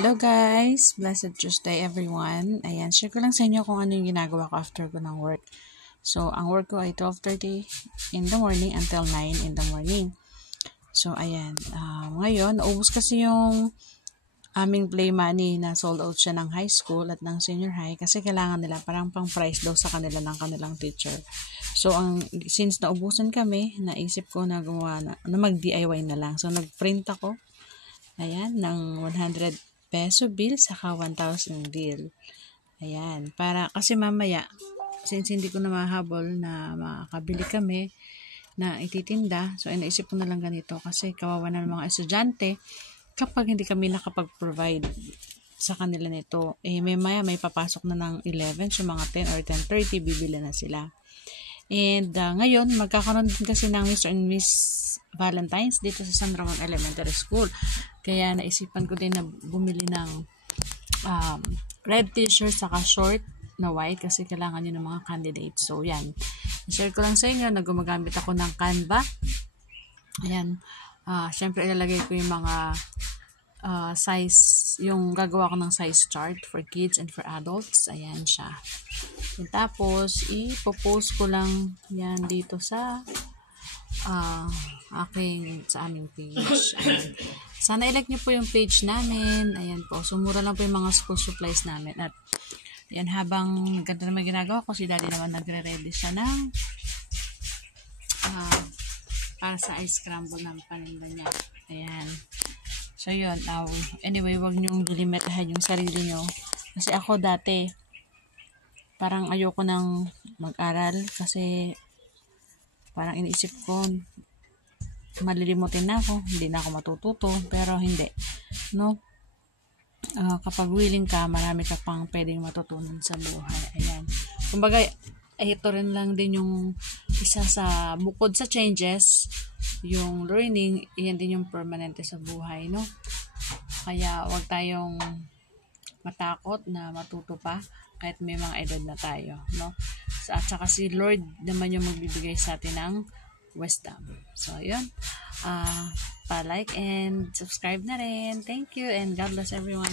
Hello guys! Blessed Tuesday everyone. Ayan, share ko lang sa inyo kung ano yung ginagawa ko after ko ng work. So, ang work ko ay 12:30 in the morning until 9 in the morning. So, ayan. Ngayon, naubos kasi yung aming play money na sold out siya ng high school at ng senior high kasi kailangan nila parang pang price daw sa kanila ng kanilang teacher. So, since naubusan kami, naisip ko na gumawa na mag-DIY na lang. So, nag-print ako. Ayan, ng 100 peso bill saka 1,000 bill. Ayan, kasi mamaya, since hindi ko na mahabol na makakabili kami na ititinda, so naisip ko na lang ganito kasi kawawa na ng mga estudyante kapag hindi kami nakapag-provide sa kanila nito. May papasok na ng 11, so mga 10 or 10:30, bibili na sila. And ngayon, magkakaroon din kasi ng Mr. and Miss Valentine's dito sa San Ramon Elementary School. Kaya naisipan ko din na bumili ng red t-shirt saka short na white kasi kailangan yun ng mga candidates. So, yan. I-share ko lang sa inyo na gumagamit ako ng Canva. Ayan. Syempre, ilalagay ko yung mga size, yung gagawa ko ng size chart for kids and for adults. Ayan siya. And tapos, ipopost ko lang yan dito sa aming page. Ayan. Sana i-like nyo po yung page namin. Ayan po. So, mura lang po yung mga school supplies namin. At, yan, habang ganito naman ginagawa ko, si Daddy naman nagre-ready siya ng para sa ice scramble ng paninda niya. Ayan. So, yun. Anyway, wag nyong lilimitahan yung sarili nyo. Kasi ako dati, parang ayoko nang mag-aral kasi parang iniisip ko malilimutin na ako, hindi na ako matututo, pero hindi, no? Kapag willing ka, marami ka pang pwedeng matutunan sa buhay. Ayan. Kumbaga, ito rin lang din yung isa sa, bukod sa changes, yung learning, yan din yung permanente sa buhay, no? Kaya, wag tayong matakot na matuto pa kahit may mga edad na tayo, no? At saka si Lord naman yung magbibigay sa atin ng wisdom. So, yun. Pa-like and subscribe na rin. Thank you and God bless everyone.